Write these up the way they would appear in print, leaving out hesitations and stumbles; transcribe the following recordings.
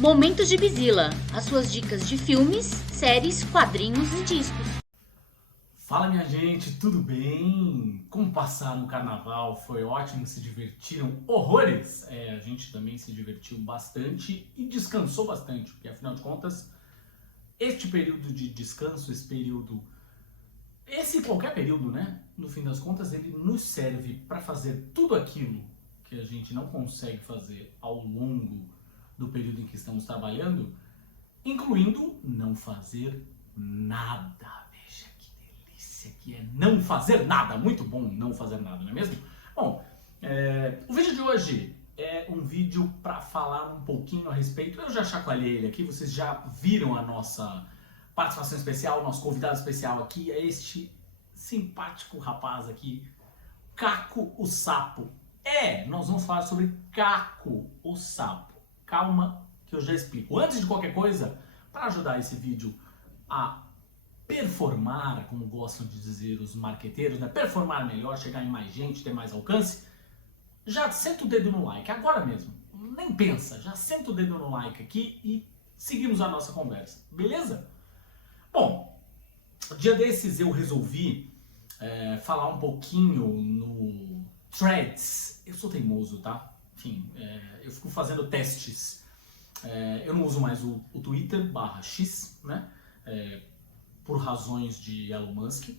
Momentos de Bizila, as suas dicas de filmes, séries, quadrinhos e discos. Fala minha gente, tudo bem? Como passaram o carnaval? Foi ótimo, se divertiram horrores? A gente também se divertiu bastante e descansou bastante, porque afinal de contas, este período de descanso, qualquer período, né? No fim das contas, ele nos serve para fazer tudo aquilo que a gente não consegue fazer ao longo do período em que estamos trabalhando, incluindo não fazer nada. Veja que delícia que é não fazer nada. Muito bom não fazer nada, não é mesmo? Bom, o vídeo de hoje é um vídeo para falar um pouquinho a respeito. Eu já chacoalhei ele aqui, vocês já viram a nossa participação especial, nosso convidado especial aqui é este simpático rapaz aqui, Caco o Sapo. Nós vamos falar sobre Caco o Sapo. Calma que eu já explico. Antes de qualquer coisa, para ajudar esse vídeo a performar, como gostam de dizer os marqueteiros, né? Performar melhor, chegar em mais gente, ter mais alcance, já senta o dedo no like, agora mesmo. Nem pensa, já senta o dedo no like aqui e seguimos a nossa conversa, beleza? Bom, dia desses eu resolvi falar um pouquinho no Threads. Eu sou teimoso, tá? Enfim, eu fico fazendo testes. Eu não uso mais o Twitter /X, né? Por razões de Elon Musk,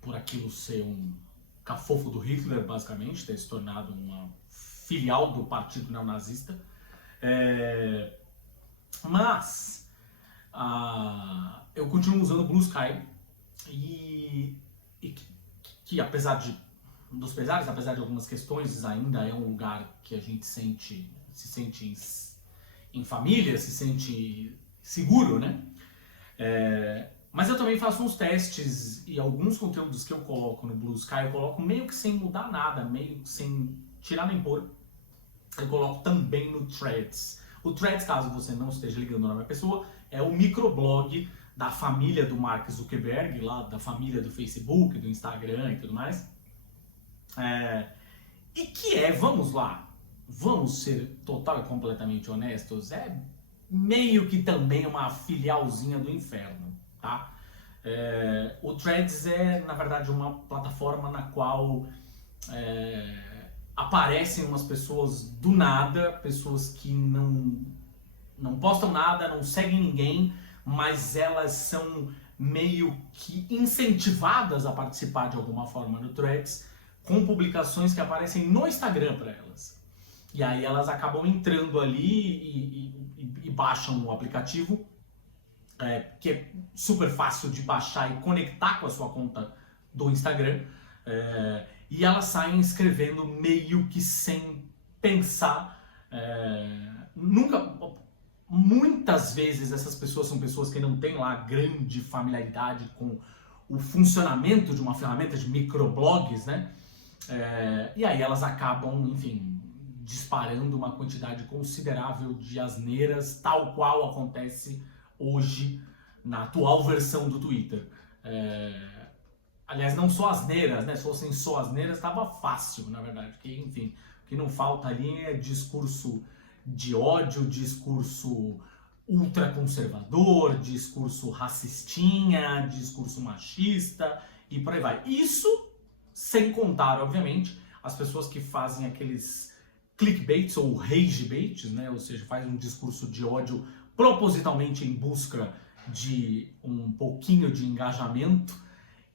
por aquilo ser um cafofo do Hitler, basicamente, ter se tornado uma filial do partido neonazista. Mas eu continuo usando o Blue Sky e que apesar dos pesares, apesar de algumas questões, ainda é um lugar que a gente se sente em família, se sente seguro, né? Mas eu também faço uns testes e alguns conteúdos que eu coloco no Blue Sky, eu coloco meio que sem mudar nada, meio que sem tirar nem pôr. Eu coloco também no Threads. O Threads, caso você não esteja ligando na minha pessoa, é o microblog da família do Mark Zuckerberg, lá da família do Facebook, do Instagram e tudo mais. E que vamos lá, vamos ser total e completamente honestos, meio que também uma filialzinha do inferno, tá? O Threads na verdade, uma plataforma na qual aparecem umas pessoas do nada, pessoas que não postam nada, não seguem ninguém, mas elas são meio que incentivadas a participar de alguma forma no Threads, com publicações que aparecem no Instagram para elas. E aí elas acabam entrando ali e baixam o aplicativo, que é super fácil de baixar e conectar com a sua conta do Instagram. E elas saem escrevendo meio que sem pensar. Muitas vezes essas pessoas são pessoas que não têm lá grande familiaridade com o funcionamento de uma ferramenta de microblogs, né? E aí elas acabam, enfim, disparando uma quantidade considerável de asneiras, tal qual acontece hoje na atual versão do Twitter. Aliás, não só asneiras, né? Se fossem só asneiras, estava fácil, na verdade. Porque, enfim, o que não falta ali é discurso de ódio, discurso ultraconservador, discurso racistinha, discurso machista e por aí vai. Isso sem contar, obviamente, as pessoas que fazem aqueles clickbaits ou ragebaits, né? Ou seja, fazem um discurso de ódio propositalmente em busca de um pouquinho de engajamento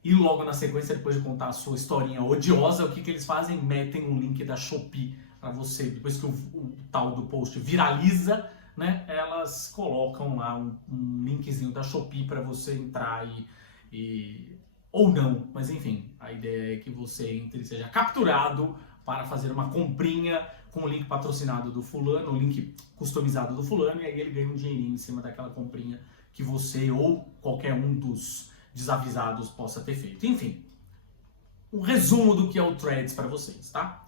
e logo na sequência, depois de contar a sua historinha odiosa, o que eles fazem? Metem um link da Shopee para você, depois que o tal do post viraliza, né? Elas colocam lá um linkzinho da Shopee para você entrar ou não, mas enfim, a ideia é que você entre e seja capturado para fazer uma comprinha com o link patrocinado do fulano, o link customizado do fulano, e aí ele ganha um dinheirinho em cima daquela comprinha que você ou qualquer um dos desavisados possa ter feito. Enfim, um resumo do que é o Threads para vocês, tá?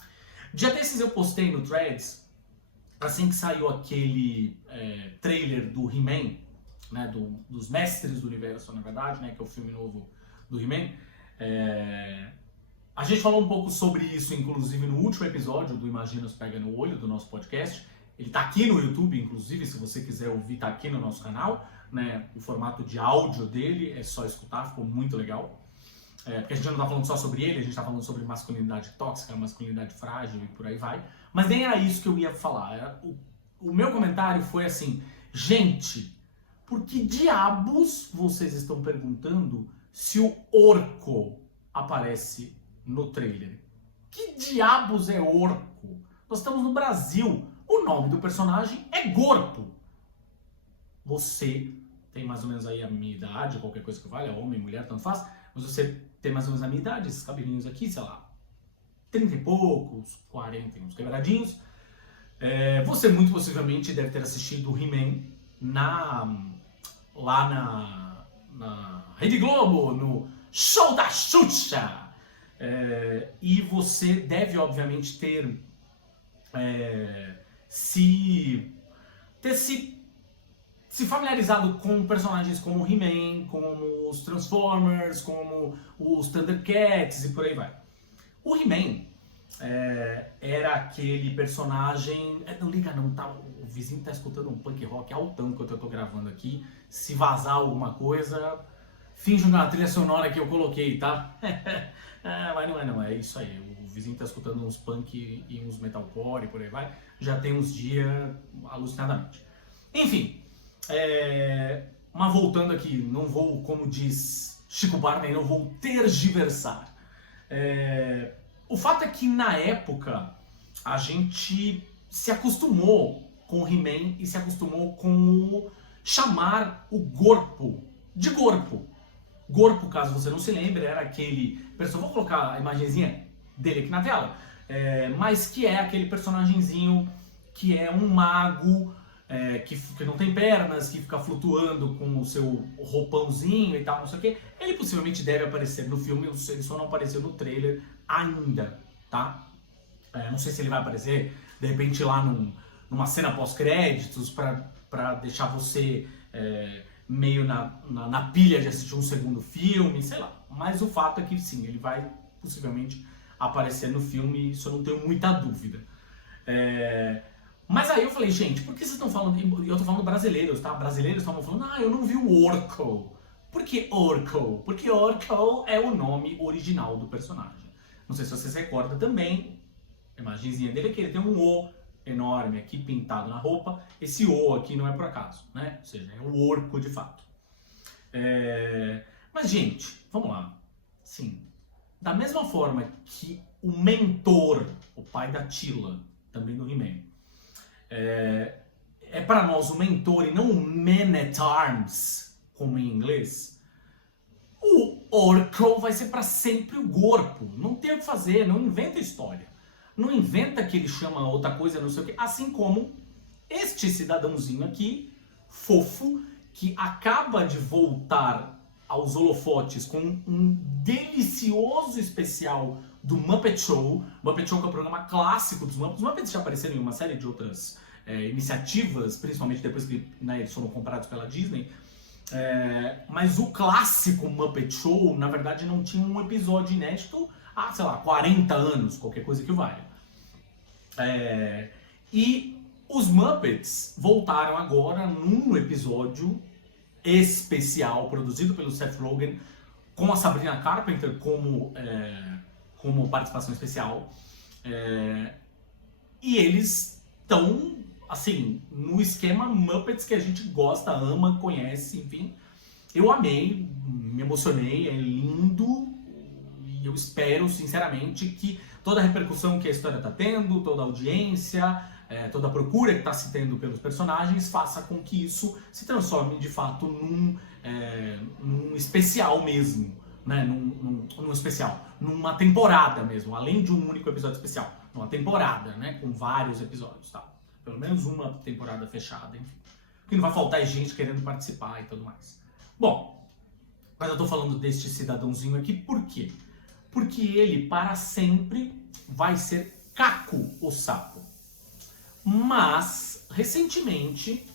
Dia desses eu postei no Threads, assim que saiu aquele trailer do He-Man, né, dos Mestres do Universo, na verdade, né, que é o filme novo do He-Man. A gente falou um pouco sobre isso, inclusive, no último episódio do Imagina Os Pega no Olho, do nosso podcast. Ele tá aqui no YouTube, inclusive, se você quiser ouvir, tá aqui no nosso canal, né? O formato de áudio dele é só escutar, ficou muito legal. Porque a gente não tá falando só sobre ele, a gente tá falando sobre masculinidade tóxica, masculinidade frágil e por aí vai. Mas nem era isso que eu ia falar. O meu comentário foi assim, gente, por que diabos vocês estão perguntando se o Orco aparece no trailer? Que diabos é Orco? Nós estamos no Brasil. O nome do personagem é Gorpo. Você tem mais ou menos aí a minha idade, qualquer coisa que valha, homem, mulher, tanto faz, mas você tem mais ou menos a minha idade, esses cabelinhos aqui, sei lá, 30 e poucos, 40 e uns quebradinhos. Você muito possivelmente deve ter assistido o He-Man lá na Rede Globo, no Show da Xuxa. E você deve, obviamente, ter se familiarizado com personagens como He-Man, como os Transformers, como os Thundercats e por aí vai. O He-Man era aquele personagem... Não liga não, tá? O vizinho tá escutando um punk rock altão enquanto eu tô gravando aqui. Se vazar alguma coisa, finge na trilha sonora que eu coloquei, tá? Mas não é não, é isso aí. O vizinho tá escutando uns punk e uns metalcore e por aí vai. Já tem uns dias alucinadamente. Enfim, mas voltando aqui, não vou, como diz Chico Barney, não vou tergiversar. O fato é que na época a gente se acostumou com o He-Man e se acostumou com chamar o Gorpo de Gorpo. Gorpo, caso você não se lembre, era aquele personagem, vou colocar a imagenzinha dele aqui na tela, mas que é aquele personagenzinho que é um mago, que não tem pernas, que fica flutuando com o seu roupãozinho e tal, não sei o que. Ele possivelmente deve aparecer no filme, ele só não apareceu no trailer ainda, tá? Não sei se ele vai aparecer, de repente, lá numa cena pós-créditos, pra deixar você meio na pilha de assistir um segundo filme, sei lá. Mas o fato é que sim, ele vai possivelmente aparecer no filme, isso eu não tenho muita dúvida. Mas aí eu falei, gente, por que vocês estão falando... Eu tô falando brasileiros, tá? Brasileiros estavam falando, eu não vi o Orko. Por que Orko? Porque Orko é o nome original do personagem. Não sei se você se recorda também, a imagenzinha dele aqui, ele tem um O enorme aqui pintado na roupa. Esse O aqui não é por acaso, né? Ou seja, é o Orko de fato. Mas, gente, vamos lá. Sim, da mesma forma que o mentor, o pai da Tila, também do He-Man, é para nós o mentor e não o Man-at-Arms, como em inglês, o Orko vai ser para sempre o Gorpo. Não tem o que fazer, não inventa história. Não inventa que ele chama outra coisa, não sei o que. Assim como este cidadãozinho aqui, fofo, que acaba de voltar aos holofotes com um delicioso especial do Muppet Show. Muppet Show que é um programa clássico dos Muppets. Os Muppets já apareceram em uma série de outras iniciativas, principalmente depois que eles foram comprados pela Disney. Mas o clássico Muppet Show, na verdade, não tinha um episódio inédito há, sei lá, 40 anos, qualquer coisa que valha. E os Muppets voltaram agora num episódio especial, produzido pelo Seth Rogen, com a Sabrina Carpenter como participação especial. E eles estão, assim, no esquema Muppets que a gente gosta, ama, conhece, enfim. Eu amei, me emocionei, é lindo. E eu espero, sinceramente, que toda a repercussão que a história está tendo, toda a audiência, toda a procura que está se tendo pelos personagens, faça com que isso se transforme, de fato, num especial mesmo. Né? Num especial. Numa temporada mesmo, além de um único episódio especial. Numa temporada, né? Com vários episódios, tá? Pelo menos uma temporada fechada, enfim. Porque não vai faltar gente querendo participar e tudo mais. Bom, mas eu tô falando deste cidadãozinho aqui, por quê? Porque ele, para sempre, vai ser Caco, o sapo. Mas, recentemente...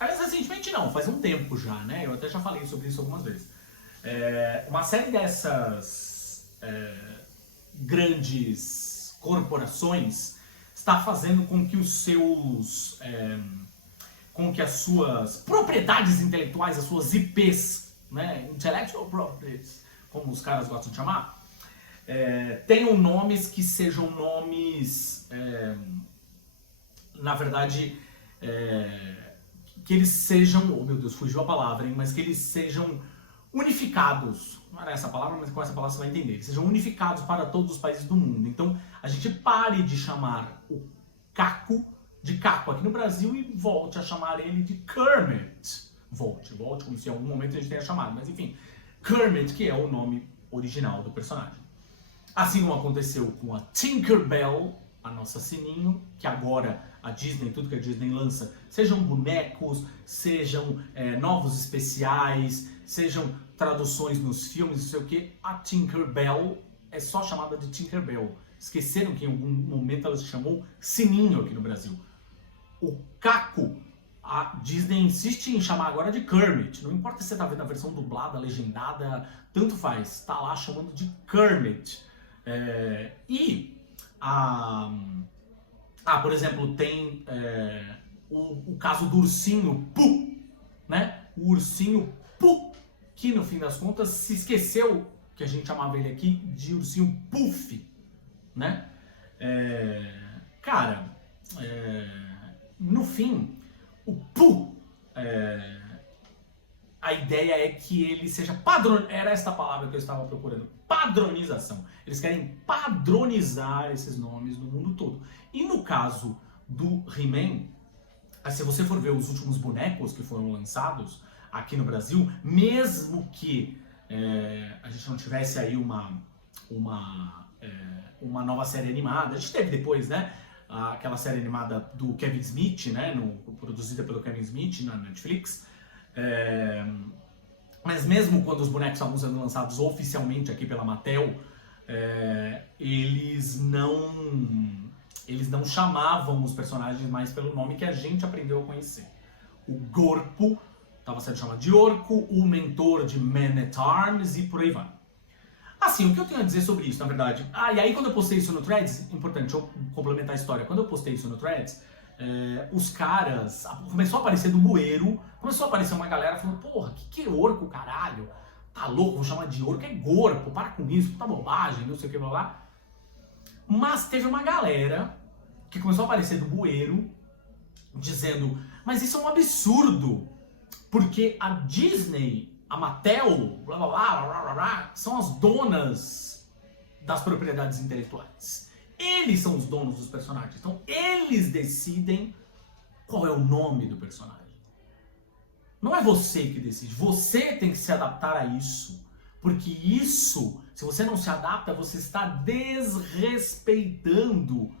Aliás, recentemente não, faz um tempo já, né? Eu até já falei sobre isso algumas vezes. Uma série dessas grandes corporações está fazendo com que com que as suas propriedades intelectuais, as suas IPs, né, Intellectual Properties, como os caras gostam de chamar, tenham nomes que sejam nomes, na verdade, que eles sejam, oh meu Deus, fugiu a palavra, hein, mas que eles sejam unificados, não era essa palavra, mas com essa palavra você vai entender, que sejam unificados para todos os países do mundo. Então, a gente pare de chamar o Caco de Caco aqui no Brasil e volte a chamar ele de Kermit. Volte, como se em algum momento a gente tenha chamado, mas enfim, Kermit, que é o nome original do personagem. Assim como aconteceu com a Tinkerbell, a nossa Sininho, que agora a Disney, tudo que a Disney lança, sejam bonecos, sejam novos especiais, sejam traduções nos filmes, não sei o que, a Tinkerbell é só chamada de Tinkerbell. Esqueceram que em algum momento ela se chamou Sininho aqui no Brasil. O Caco, a Disney insiste em chamar agora de Kermit. Não importa se você está vendo a versão dublada, legendada, tanto faz. Está lá chamando de Kermit. Por exemplo, tem o caso do ursinho Pooh, né? O ursinho Pooh, que no fim das contas se esqueceu que a gente chamava ele aqui de ursinho Puff, né? No fim, o Pooh, a ideia é que ele seja era esta palavra que eu estava procurando, padronização. Eles querem padronizar esses nomes no mundo todo. E no caso do He-Man, se você for ver os últimos bonecos que foram lançados aqui no Brasil, mesmo que a gente não tivesse aí uma nova série animada, a gente teve depois, né? Aquela série animada do Kevin Smith, né? Produzida pelo Kevin Smith na Netflix. Mas mesmo quando os bonecos estavam sendo lançados oficialmente aqui pela Mattel, eles não chamavam os personagens mais pelo nome que a gente aprendeu a conhecer. O Gorpo estava sendo chamado de Orco, o mentor de Man-at-Arms e por aí vai. Assim, o que eu tenho a dizer sobre isso, na verdade... e aí quando eu postei isso no Threads, importante, deixa eu complementar a história, quando eu postei isso no Threads, os caras, começou a aparecer do bueiro, começou a aparecer uma galera falando, porra, que é orco, caralho? Tá louco, vou chamar de orco, é gorpo, para com isso, puta bobagem, não sei o que, blá blá. Mas teve uma galera que começou a aparecer do bueiro, dizendo, mas isso é um absurdo, porque a Disney, a Mattel, blá blá blá, blá blá blá, são as donas das propriedades intelectuais. Eles são os donos dos personagens, então eles decidem qual é o nome do personagem. Não é você que decide, você tem que se adaptar a isso, porque isso, se você não se adapta, você está desrespeitando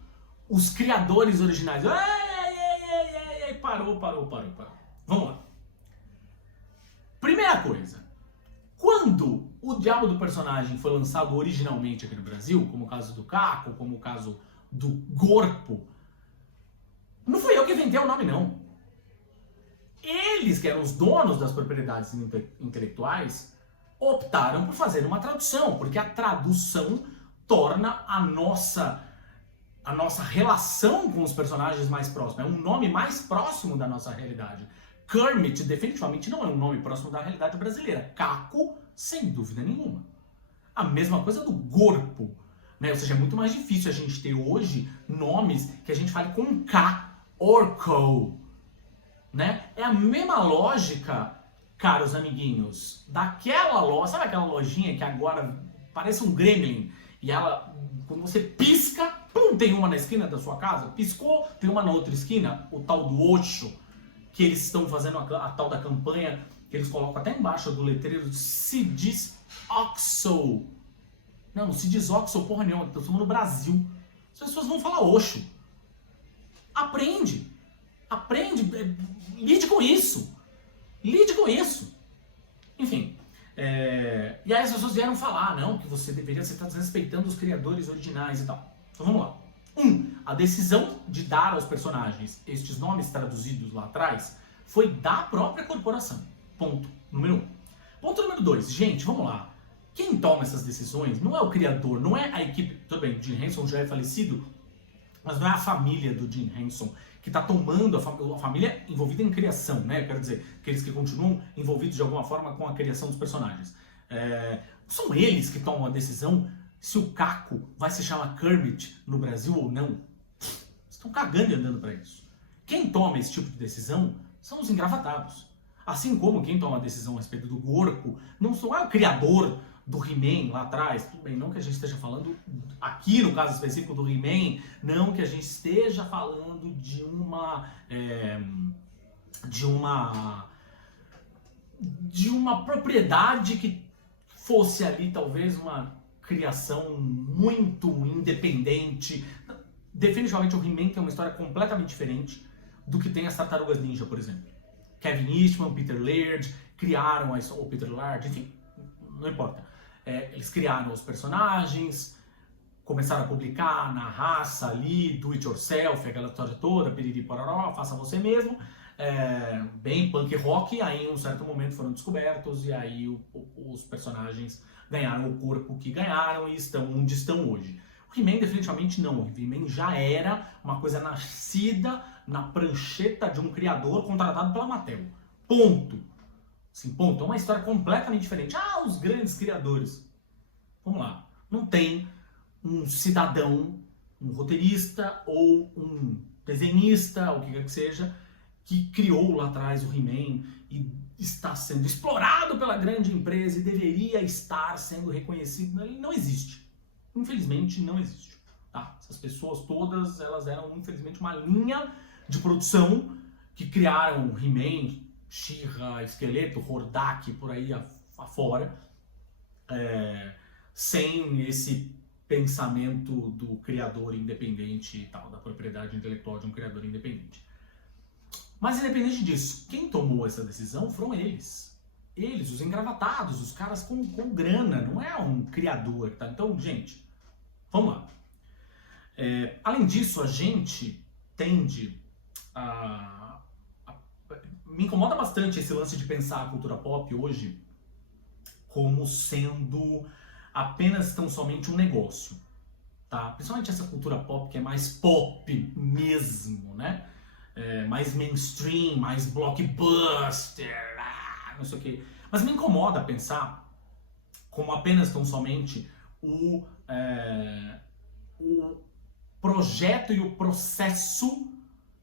os criadores originais. Parou. Vamos lá. Primeira coisa, quando o Diabo do Personagem foi lançado originalmente aqui no Brasil, como o caso do Caco, como o caso do Gorpo, não fui eu que inventei o nome, não. Eles, que eram os donos das propriedades intelectuais, optaram por fazer uma tradução, porque a tradução torna a nossa relação com os personagens mais próxima. É um nome mais próximo da nossa realidade. Kermit definitivamente não é um nome próximo da realidade brasileira. Caco, sem dúvida nenhuma. A mesma coisa do Gorpo, né? Ou seja, é muito mais difícil a gente ter hoje nomes que a gente fale com K, Orco, né? É a mesma lógica, caros amiguinhos, daquela loja, sabe aquela lojinha que agora parece um gremlin, e ela, quando você pisca, pum, tem uma na esquina da sua casa, piscou, tem uma na outra esquina, o tal do Osho, que eles estão fazendo a tal da campanha, que eles colocam até embaixo do letreiro, se diz Oxo. Não se diz Oxo porra nenhuma, estamos no Brasil. As pessoas vão falar Osho. Aprende, lide com isso. Enfim, e aí as pessoas vieram falar, não, que você deveria estar desrespeitando os criadores originais e tal. Então vamos lá. A decisão de dar aos personagens estes nomes traduzidos lá atrás foi da própria corporação. Ponto número 1. Ponto número 2. Gente, vamos lá. Quem toma essas decisões não é o criador, não é a equipe. Tudo bem, o Jim Henson já é falecido, Mas não é a família do Jim Henson que está tomando a família envolvida em criação, né? Quero dizer, aqueles que continuam envolvidos de alguma forma com a criação dos personagens. São eles que tomam a decisão se o Caco vai se chamar Kermit no Brasil ou não. Estão cagando e andando para isso. Quem toma esse tipo de decisão são os engravatados. Assim como quem toma a decisão a respeito do corpo não é o criador do He-Man lá atrás. Tudo bem, não que a gente esteja falando aqui no caso específico do He-Man, não que a gente esteja falando de uma propriedade que fosse ali talvez uma criação muito independente. Definitivamente o He-Man tem uma história completamente diferente do que tem as Tartarugas Ninja, por exemplo. Kevin Eastman, Peter Laird criaram ou Peter Laird, enfim, não importa. Eles criaram os personagens, começaram a publicar na raça ali, do it yourself, aquela história toda, piriri pororó, faça você mesmo, bem punk rock, aí em um certo momento foram descobertos e aí os personagens ganharam o corpo que ganharam e estão onde estão hoje. O He-Man definitivamente não, o He-Man já era uma coisa nascida na prancheta de um criador contratado pela Mattel. Ponto. Sim, ponto. É uma história completamente diferente. Os grandes criadores. Vamos lá. Não tem um cidadão, um roteirista ou um desenhista, ou o que quer que seja, que criou lá atrás o He-Man e está sendo explorado pela grande empresa e deveria estar sendo reconhecido. Ele não existe. Infelizmente, não existe. Tá? Essas pessoas todas, elas eram, infelizmente, uma linha de produção que criaram He-Man, She-Ra, Esqueleto, Hordak, por aí afora, sem esse pensamento do criador independente e tal, da propriedade intelectual de um criador independente. Mas independente disso, quem tomou essa decisão foram eles. Eles, os engravatados, os caras com grana, não é um criador, tá? Então, gente, vamos lá. Além disso, a gente tende me incomoda bastante esse lance de pensar a cultura pop hoje como sendo apenas tão somente um negócio, tá? Principalmente essa cultura pop que é mais pop mesmo, né? Mais mainstream, mais blockbuster, não sei o quê. Mas me incomoda pensar como apenas tão somente o projeto e o processo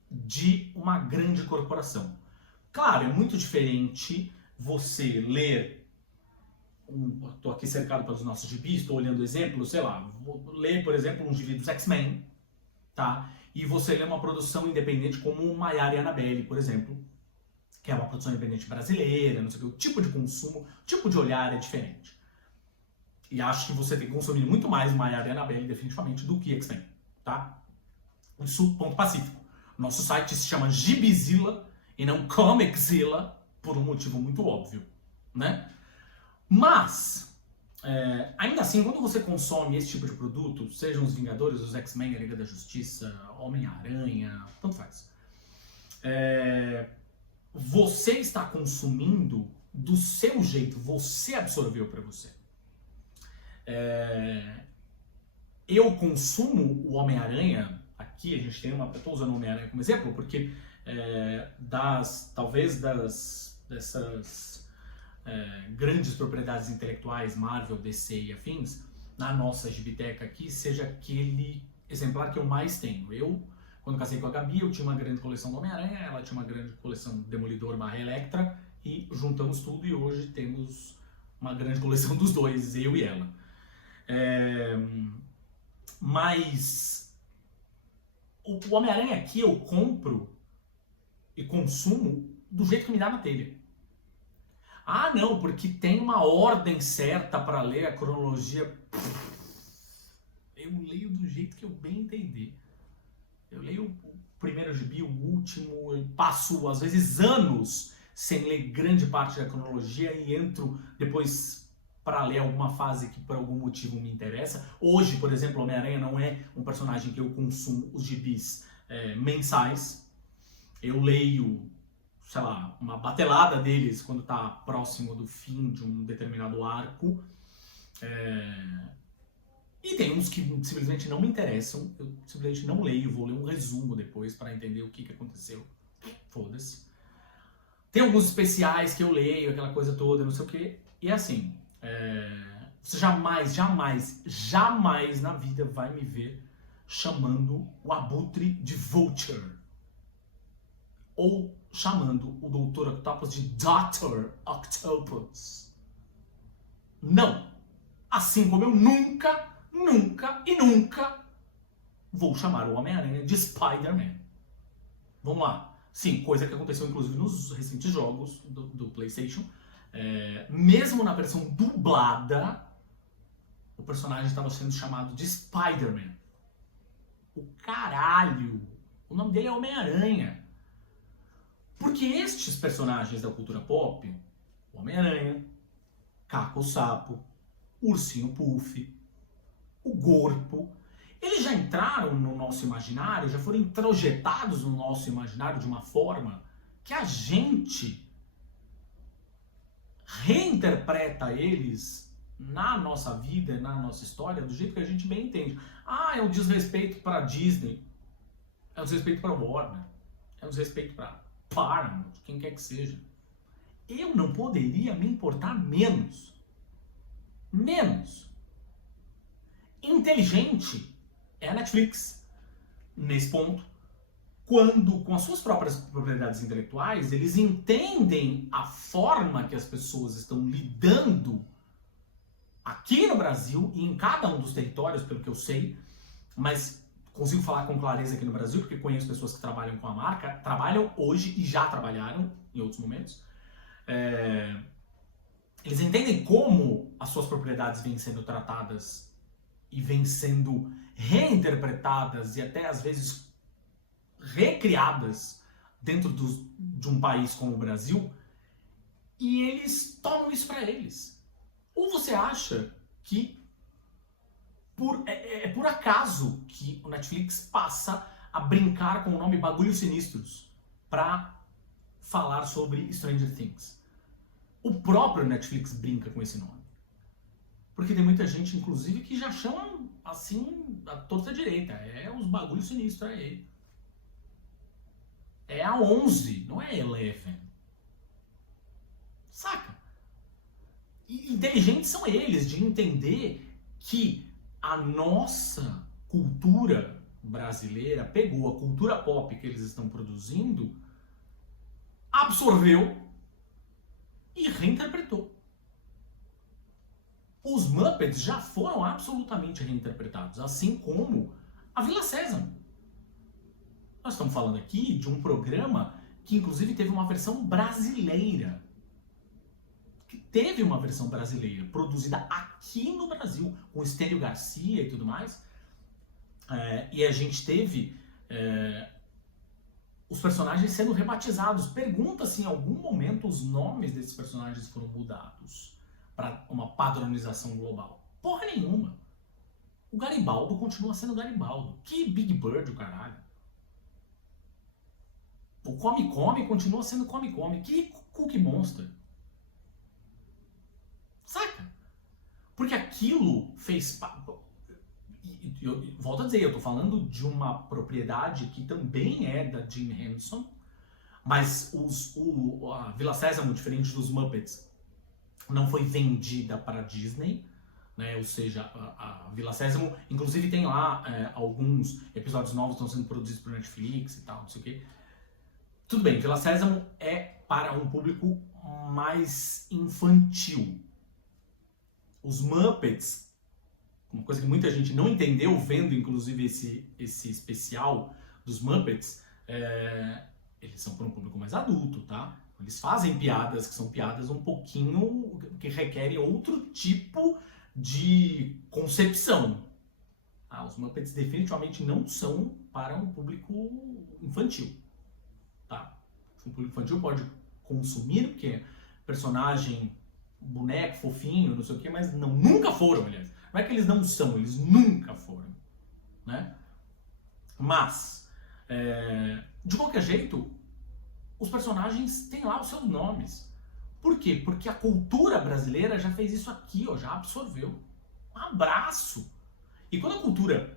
de uma grande corporação. Claro, é muito diferente você ler, estou aqui cercado pelos nossos gibis, estou olhando exemplos, sei lá, vou ler, por exemplo, um gibi dos X-Men, tá? E você ler uma produção independente como Maiara e Annabelle, por exemplo, que é uma produção independente brasileira, não sei o que, o tipo de consumo, o tipo de olhar é diferente. E acho que você tem que consumir muito mais Maiara e Annabelle, definitivamente, do que X-Men, tá? Isso, ponto pacífico. Nosso site se chama Gibizilla e não Comiczilla, por um motivo muito óbvio, né? Mas, ainda assim, quando você consome esse tipo de produto, sejam os Vingadores, os X-Men, a Liga da Justiça, Homem-Aranha, tanto faz, você está consumindo do seu jeito, você absorveu para você. Eu consumo o Homem-Aranha, aqui a gente tem eu estou usando o Homem-Aranha como exemplo, porque talvez dessas grandes propriedades intelectuais, Marvel, DC e afins, na nossa gibiteca aqui, seja aquele exemplar que eu mais tenho. Eu, quando casei com a Gabi, eu tinha uma grande coleção do Homem-Aranha, ela tinha uma grande coleção Demolidor / Electra, e juntamos tudo e hoje temos uma grande coleção dos dois, eu e ela. Mas o Homem-Aranha aqui eu compro e consumo do jeito que me dá na telha. Não, porque tem uma ordem certa para ler a cronologia. Eu leio do jeito que eu bem entender. Eu leio o primeiro gibi, o último, eu passo às vezes anos sem ler grande parte da cronologia e entro depois para ler alguma fase que por algum motivo me interessa. Hoje, por exemplo, o Homem-Aranha não é um personagem que eu consumo os gibis mensais. Eu leio, sei lá, uma batelada deles quando está próximo do fim de um determinado arco. E tem uns que simplesmente não me interessam, eu simplesmente não leio, vou ler um resumo depois para entender o que aconteceu. Foda-se. Tem alguns especiais que eu leio, aquela coisa toda, não sei o quê. E assim, você jamais na vida vai me ver chamando o Abutre de Vulture. Ou chamando o Dr. Octopus de Dr. Octopus. Não! Assim como eu nunca vou chamar o Homem-Aranha de Spider-Man. Vamos lá. Sim, coisa que aconteceu inclusive nos recentes jogos do PlayStation. Mesmo na versão dublada, o personagem estava sendo chamado de Spider-Man. O caralho! O nome dele é Homem-Aranha. Porque estes personagens da cultura pop, o Homem-Aranha, Caco o Sapo, Ursinho Puff, o Gorpo, eles já entraram no nosso imaginário, já foram introjetados no nosso imaginário de uma forma que a gente reinterpreta eles na nossa vida, na nossa história, do jeito que a gente bem entende. Ah, é um desrespeito para Disney, é um desrespeito para Warner, é um desrespeito para Paramount, quem quer que seja. Eu não poderia me importar menos. Inteligente é a Netflix nesse ponto, quando com as suas próprias propriedades intelectuais eles entendem a forma que as pessoas estão lidando aqui no Brasil e em cada um dos territórios, pelo que eu sei, mas consigo falar com clareza aqui no Brasil porque conheço pessoas que trabalham com a marca, trabalham hoje e já trabalharam em outros momentos. Eles entendem como as suas propriedades vêm sendo tratadas e vêm sendo reinterpretadas e até às vezes recriadas dentro de um país como o Brasil, e eles tomam isso para eles. Ou você acha que é por acaso que o Netflix passa a brincar com o nome Bagulhos Sinistros para falar sobre Stranger Things? O próprio Netflix brinca com esse nome. Porque tem muita gente, inclusive, que já chama assim, a torta direita. É os bagulhos sinistros aí. É a 11, não é 11. Saca? E inteligentes são eles de entender que a nossa cultura brasileira pegou a cultura pop que eles estão produzindo, absorveu e reinterpretou. Os Muppets já foram absolutamente reinterpretados, assim como a Vila Sésamo. Nós estamos falando aqui de um programa que inclusive teve uma versão brasileira. Produzida aqui no Brasil, com Estênio Garcia e tudo mais. E a gente teve os personagens sendo rebatizados. Pergunta se em algum momento os nomes desses personagens foram mudados para uma padronização global. Porra nenhuma. O Garibaldo continua sendo Garibaldo. Que Big Bird, o caralho. O Come Come continua sendo Come Come. Que Cookie Monster. Saca? Porque aquilo fez... Eu volto a dizer, eu tô falando de uma propriedade que também é da Jim Henson, mas a Vila Sésamo, diferente dos Muppets, não foi vendida para a Disney, né? Ou seja, a Vila Sésamo, inclusive tem lá alguns episódios novos que estão sendo produzidos por Netflix e tal, não sei o quê. Tudo bem, Vila Sésamo é para um público mais infantil. Os Muppets, uma coisa que muita gente não entendeu vendo inclusive esse especial dos Muppets, eles são para um público mais adulto, tá? Eles fazem piadas que são piadas um pouquinho que requerem outro tipo de concepção. Os Muppets definitivamente não são para um público infantil, tá? O público infantil pode consumir, porque é personagem, boneco, fofinho, não sei o que, mas nunca foram, aliás. Não é que eles não são, eles nunca foram, né? Mas, de qualquer jeito, os personagens têm lá os seus nomes. Por quê? Porque a cultura brasileira já fez isso aqui, ó, já absorveu. Um abraço! E quando a cultura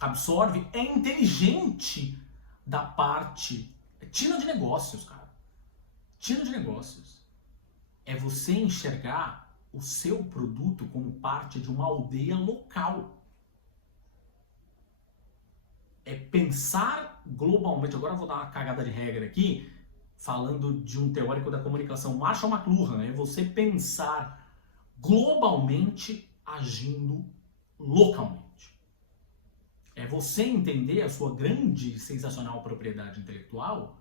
absorve, é inteligente da parte... Tino de negócios, cara. Tino de negócios. É você enxergar o seu produto como parte de uma aldeia local. É pensar globalmente. Agora eu vou dar uma cagada de regra aqui, falando de um teórico da comunicação, Marshall McLuhan. É você pensar globalmente agindo localmente. É você entender a sua grande, sensacional propriedade intelectual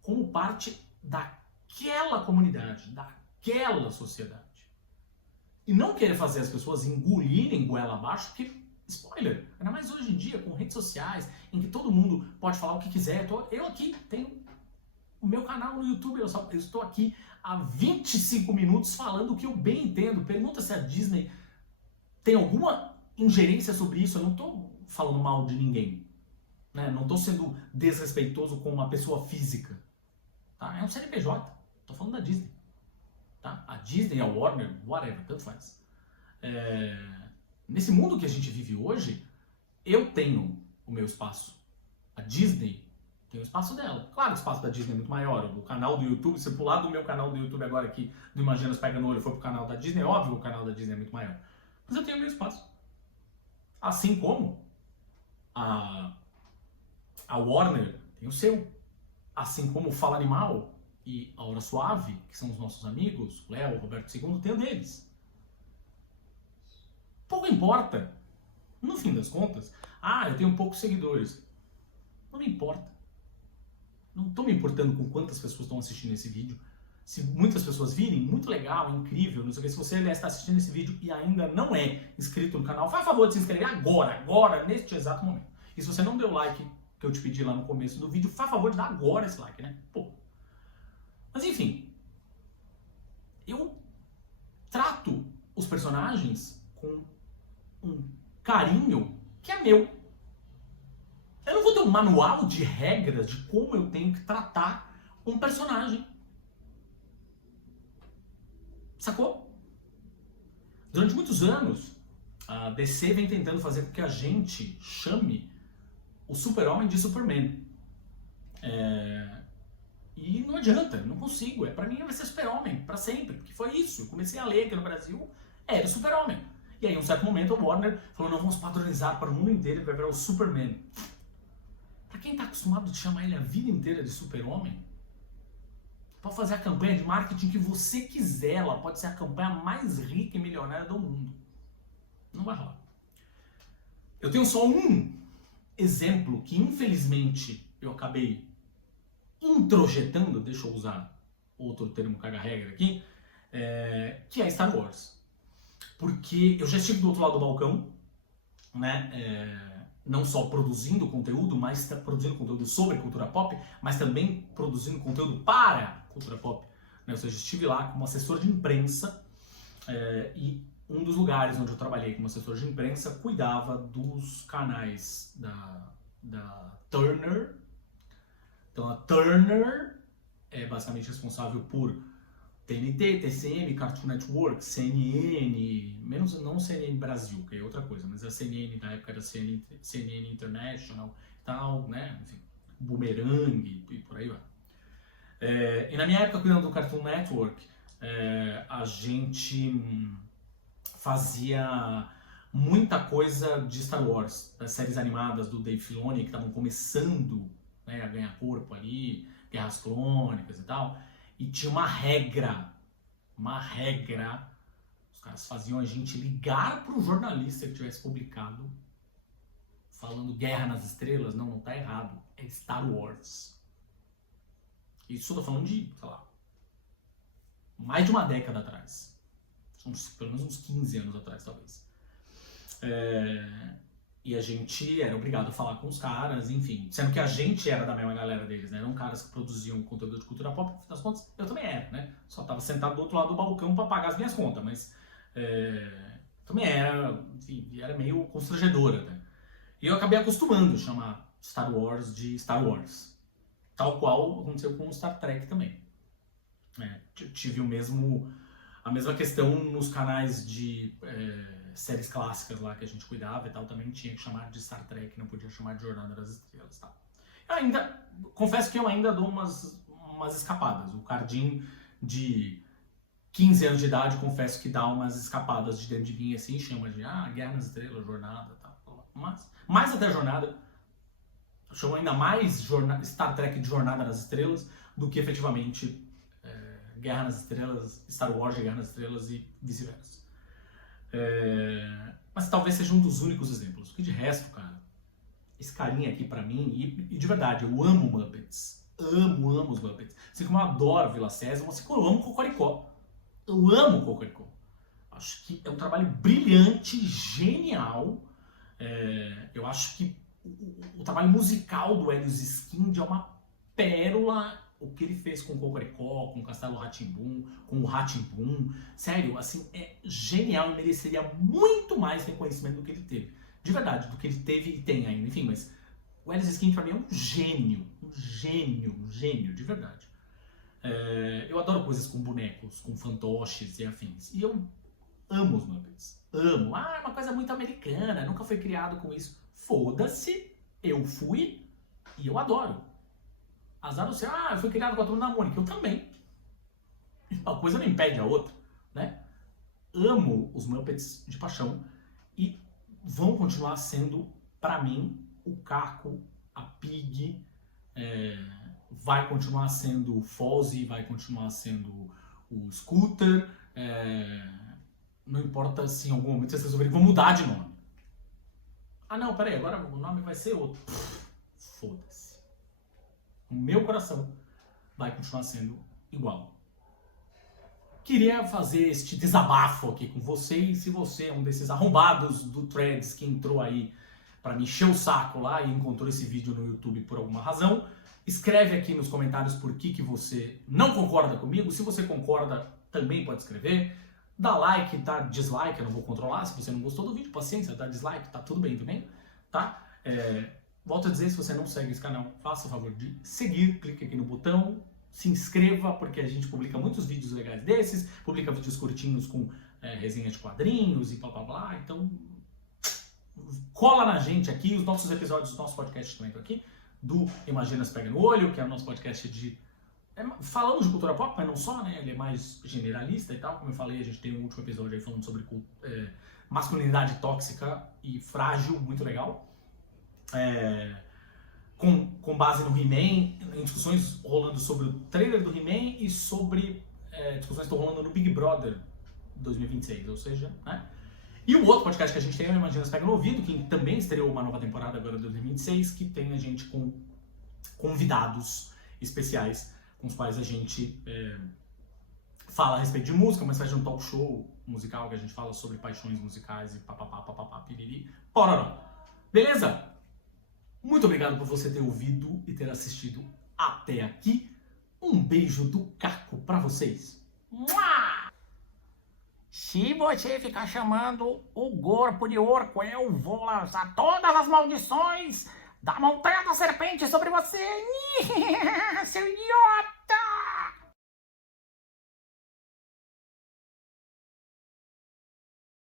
como parte daquela comunidade, daquela sociedade. E não querer fazer as pessoas engolirem goela abaixo, porque, spoiler, ainda mais hoje em dia, com redes sociais, em que todo mundo pode falar o que quiser. Eu aqui tenho o meu canal no YouTube, eu estou aqui há 25 minutos falando o que eu bem entendo. Pergunta se a Disney tem alguma ingerência sobre isso. Eu não estou falando mal de ninguém, né? Não estou sendo desrespeitoso com uma pessoa física. Tá? É um CNPJ, estou falando da Disney. Tá? A Disney, a Warner, whatever, tanto faz. Nesse mundo que a gente vive hoje, eu tenho o meu espaço. A Disney tem o espaço dela. Claro que o espaço da Disney é muito maior. O canal do YouTube, se pular do meu canal do YouTube agora aqui, do Imaginas Pega no Olho, for pro canal da Disney, é óbvio que o canal da Disney é muito maior. Mas eu tenho o meu espaço. Assim como a Warner tem o seu. Assim como o Fala Animal e a Hora Suave, que são os nossos amigos, o Léo, o Roberto II, tem o deles. Pouco importa. No fim das contas, eu tenho poucos seguidores. Não me importa. Não estou me importando com quantas pessoas estão assistindo esse vídeo. Se muitas pessoas virem, muito legal, incrível, não sei o que. Se você está assistindo esse vídeo e ainda não é inscrito no canal, faz favor de se inscrever agora, neste exato momento. E se você não deu o like que eu te pedi lá no começo do vídeo, faz favor de dar agora esse like, né? Pô. Mas enfim, eu trato os personagens com um carinho que é meu. Eu não vou ter um manual de regras de como eu tenho que tratar um personagem. Sacou? Durante muitos anos, a DC vem tentando fazer com que a gente chame o Super-Homem de Superman. E não adianta, não consigo. Pra mim vai ser Super-Homem, pra sempre. Porque foi isso. Eu comecei a ler aqui no Brasil, era o Super-Homem. E aí, em um certo momento, o Warner falou, não, vamos padronizar para o mundo inteiro e vai virar o Superman. Pra quem tá acostumado a chamar ele a vida inteira de Super-Homem, pode fazer a campanha de marketing que você quiser, ela pode ser a campanha mais rica e milionária do mundo. Não vai rolar. Eu tenho só um exemplo que, infelizmente, eu acabei introjetando, deixa eu usar outro termo caga-regra aqui, que é Star Wars. Porque eu já estive do outro lado do balcão, né? Não só produzindo conteúdo, mas produzindo conteúdo sobre cultura pop, mas também produzindo conteúdo para cultura pop. Né? Ou seja, estive lá como assessor de imprensa e um dos lugares onde eu trabalhei como assessor de imprensa cuidava dos canais da Turner. Então a Turner é basicamente responsável por TNT, TCM, Cartoon Network, CNN, menos não CNN Brasil, que é outra coisa, mas a CNN na época era CNN International e tal, né? Enfim, Boomerang e por aí vai. E na minha época, cuidando do Cartoon Network, a gente fazia muita coisa de Star Wars, das séries animadas do Dave Filoni, que estavam começando, né, a ganhar corpo ali, Guerras Clônicas e tal. E tinha uma regra, os caras faziam a gente ligar para o jornalista que tivesse publicado, falando Guerra nas Estrelas, não tá errado, é Star Wars. Isso eu tô falando de, sei lá, mais de uma década atrás, pelo menos uns 15 anos atrás, talvez. E a gente era obrigado a falar com os caras, enfim. Sendo que a gente era da mesma galera deles, né? Eram caras que produziam conteúdo de cultura pop, no fim das contas, eu também era, né? Só tava sentado do outro lado do balcão pra pagar as minhas contas, mas também era, enfim, era meio constrangedora, né? E eu acabei acostumando a chamar Star Wars de Star Wars. Tal qual aconteceu com o Star Trek também. Tive a mesma questão nos canais de séries clássicas lá que a gente cuidava e tal, também tinha que chamar de Star Trek, não podia chamar de Jornada das Estrelas, tá? Confesso que eu ainda dou umas escapadas. O Cardim de 15 anos de idade, confesso que dá umas escapadas de dentro de mim, assim, chama de Guerra nas Estrelas, Jornada, tá? Mas, mais até Jornada, chamo ainda mais Star Trek de Jornada nas Estrelas do que efetivamente Guerra nas Estrelas, Star Wars de Guerra nas Estrelas e vice-versa. Mas talvez seja um dos únicos exemplos. Porque de resto, cara, esse carinha aqui pra mim, e de verdade, eu amo Muppets. Amo os Muppets. Assim como eu adoro Vila Sésamo, assim como eu amo Cocoricó. Eu amo Cocoricó. Acho que é um trabalho brilhante, genial. Eu acho que o trabalho musical do Helios Skind é uma pérola. O que ele fez com o Cocoricó, com o Castelo Rá-Tim-Bum, com o Rá-Tim-Bum, sério, assim, é genial e mereceria muito mais reconhecimento do que ele teve. De verdade, do que ele teve e tem ainda, enfim, mas o Helios Skind pra mim é um gênio, de verdade. Eu adoro coisas com bonecos, com fantoches e afins, e eu amo os Muppets, amo. É uma coisa muito americana, nunca foi criado com isso. Foda-se, eu fui e eu adoro. Azar você, eu fui criado com a Turma da Mônica, eu também. Uma coisa não impede a outra, né? Amo os Muppets de paixão e vão continuar sendo, pra mim, o Caco, a Pig, vai continuar sendo o Fozzie, vai continuar sendo o Scooter, não importa se em algum momento vocês resolverem, vão mudar de nome. Não, peraí, agora o nome vai ser outro. Foda-se. O meu coração vai continuar sendo igual. Queria fazer este desabafo aqui com você, e se você é um desses arrombados do Threads que entrou aí para me encher o saco lá e encontrou esse vídeo no YouTube por alguma razão, escreve aqui nos comentários por que você não concorda comigo. Se você concorda, também pode escrever. Dá like, dá dislike, eu não vou controlar. Se você não gostou do vídeo, paciência, dá dislike, tá tudo bem também, tá? Volto a dizer, se você não segue esse canal, faça o favor de seguir, clique aqui no botão, se inscreva, porque a gente publica muitos vídeos legais desses, publica vídeos curtinhos com resenha de quadrinhos e blá blá blá, então cola na gente aqui. Os nossos episódios do nosso podcast também estão aqui, do Imaginas Pega no Olho, que é o nosso podcast de... falamos de cultura pop, mas não só, né? Ele é mais generalista e tal. Como eu falei, a gente tem um último episódio aí falando sobre masculinidade tóxica e frágil, muito legal. Com base no He-Man, em discussões rolando sobre o trailer do He-Man e sobre discussões que estão rolando no Big Brother 2026, ou seja, né? E o outro podcast que a gente tem é o Imaginas Pega no Ouvido, que também estreou uma nova temporada agora em 2026, que tem a gente com convidados especiais com os quais a gente fala a respeito de música, mas faz um talk show musical que a gente fala sobre paixões musicais e papapá, piriri, pororó. Beleza? Muito obrigado por você ter ouvido e ter assistido até aqui. Um beijo do Caco pra vocês. Mua! Se você ficar chamando o corpo de orco, eu vou lançar todas as maldições da montanha da serpente sobre você. Seu idiota!